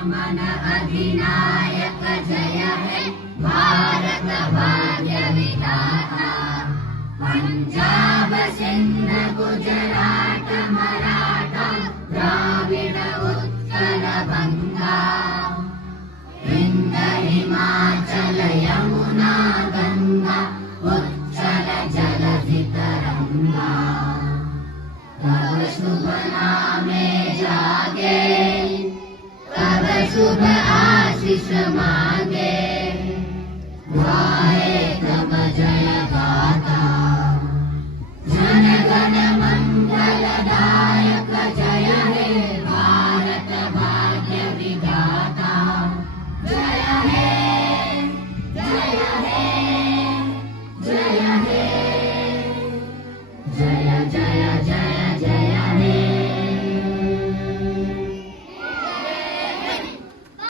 मन अधिनायक जय हे भारत भाग्य विधाता। पंजाब सिंध गुजरात मराठा द्राविड उत्कल बंगा। विंध्य हिमाचल यमुना गंगा उच्चल जलधि तरंगा। तव शुभ नामे जागे शुभ आशीष मांगे। गाए